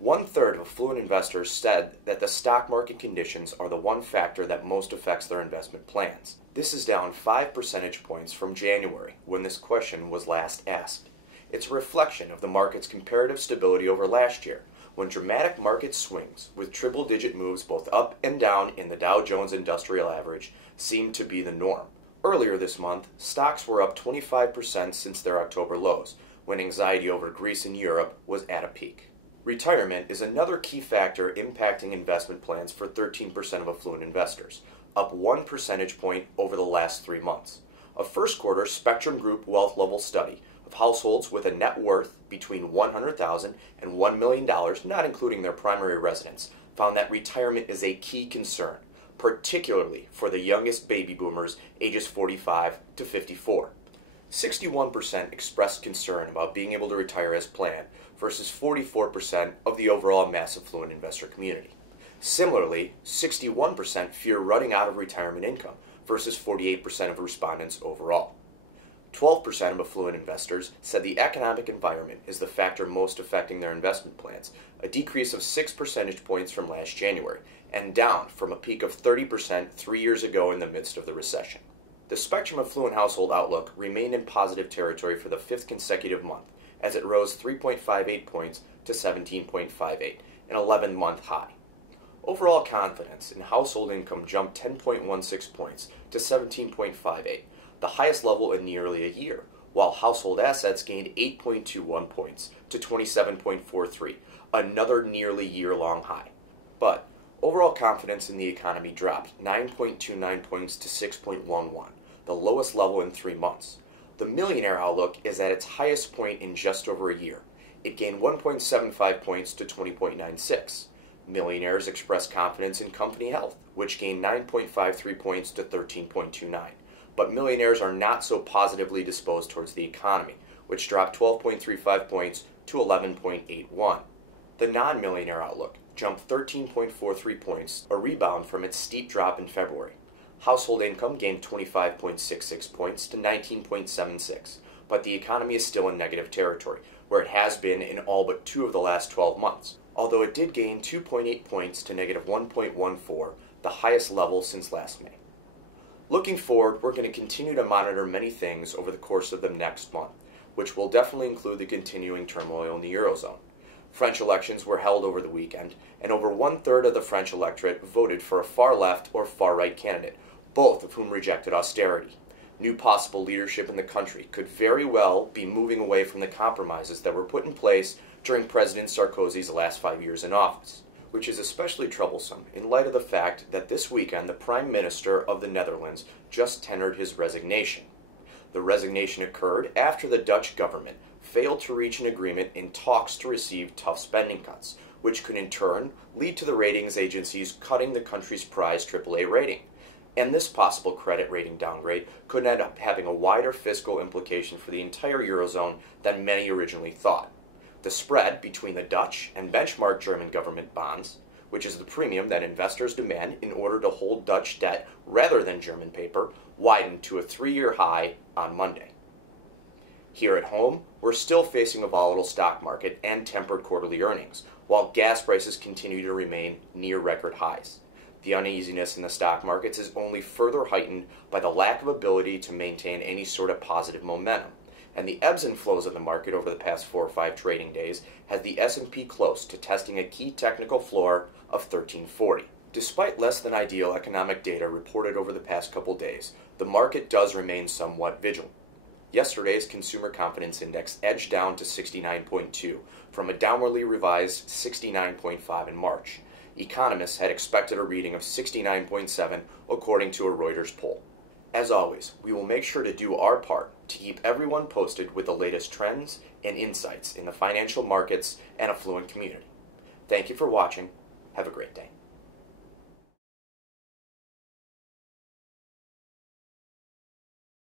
1/3 of affluent investors said that the stock market conditions are the one factor that most affects their investment plans. This is down 5 percentage points from January, when this question was last asked. It's a reflection of the market's comparative stability over last year, when dramatic market swings with triple-digit moves both up and down in the Dow Jones Industrial Average seemed to be the norm. Earlier this month, stocks were up 25% since their October lows, when anxiety over Greece and Europe was at a peak. Retirement is another key factor impacting investment plans for 13% of affluent investors, up 1 percentage point over the last 3 months. A first quarter Spectrum Group wealth level study of households with a net worth between $100,000 and $1 million, not including their primary residence, found that retirement is a key concern, particularly for the youngest baby boomers ages 45 to 54. 61% expressed concern about being able to retire as planned versus 44% of the overall mass affluent investor community. Similarly, 61% fear running out of retirement income versus 48% of respondents overall. 12% of affluent investors said the economic environment is the factor most affecting their investment plans, a decrease of 6 percentage points from last January, and down from a peak of 30% 3 years ago in the midst of the recession. The Spectrum Affluent Household Outlook remained in positive territory for the 5th consecutive month, as it rose 3.58 points to 17.58, an 11-month high. Overall confidence in household income jumped 10.16 points to 17.58, the highest level in nearly a year, while household assets gained 8.21 points to 27.43, another nearly year-long high. But overall confidence in the economy dropped 9.29 points to 6.11, the lowest level in 3 months. The Millionaire outlook is at its highest point in just over a year. It gained 1.75 points to 20.96. Millionaires expressed confidence in company health, which gained 9.53 points to 13.29. But millionaires are not so positively disposed towards the economy, which dropped 12.35 points to 11.81. The non-millionaire outlook jumped 13.43 points, a rebound from its steep drop in February. Household income gained 25.66 points to 19.76, but the economy is still in negative territory, where it has been in all but 2 of the last 12 months, although it did gain 2.8 points to negative 1.14, the highest level since last May. Looking forward, we're going to continue to monitor many things over the course of the next month, which will definitely include the continuing turmoil in the Eurozone. French elections were held over the weekend, and over 1/3 of the French electorate voted for a far-left or far-right candidate, both of whom rejected austerity. New possible leadership in the country could very well be moving away from the compromises that were put in place during President Sarkozy's last 5 years in office, which is especially troublesome in light of the fact that this weekend the Prime Minister of the Netherlands just tendered his resignation. The resignation occurred after the Dutch government failed to reach an agreement in talks to receive tough spending cuts, which could in turn lead to the ratings agencies cutting the country's prized AAA rating. And this possible credit rating downgrade could end up having a wider fiscal implication for the entire Eurozone than many originally thought. The spread between the Dutch and benchmark German government bonds, which is the premium that investors demand in order to hold Dutch debt rather than German paper, widened to a 3-year high on Monday. Here at home, we're still facing a volatile stock market and tempered quarterly earnings, while gas prices continue to remain near record highs. The uneasiness in the stock markets is only further heightened by the lack of ability to maintain any sort of positive momentum, and the ebbs and flows of the market over the past 4 or 5 trading days has the S&P close to testing a key technical floor of 1340. Despite less than ideal economic data reported over the past couple days, the market does remain somewhat vigilant. Yesterday's Consumer Confidence Index edged down to 69.2 from a downwardly revised 69.5 in March. Economists had expected a reading of 69.7 according to a Reuters poll. As always, we will make sure to do our part to keep everyone posted with the latest trends and insights in the financial markets and affluent community. Thank you for watching. Have a great day.